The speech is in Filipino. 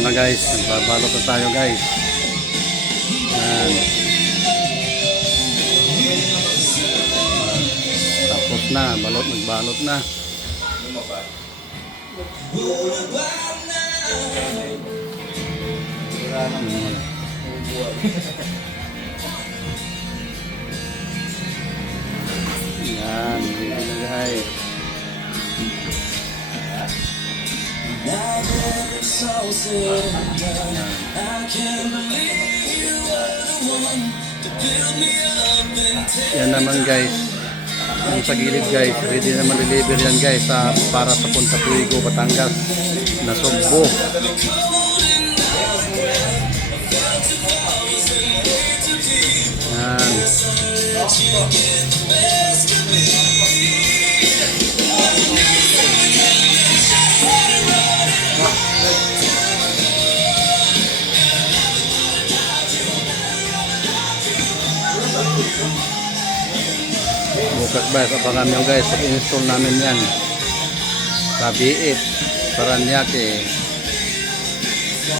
na guys, nagbabalot na tayo guys. Yan. Tapos na, nagbalot na. Yan, dito na guys. Yan naman guys, yung sa gilid guys, ready naman deliver yan guys para sa Punta Puigo, Batangas na Sugbo. Yan. Bukas guys, abangan nyo guys pag install namin yan sa B8 Paranaque.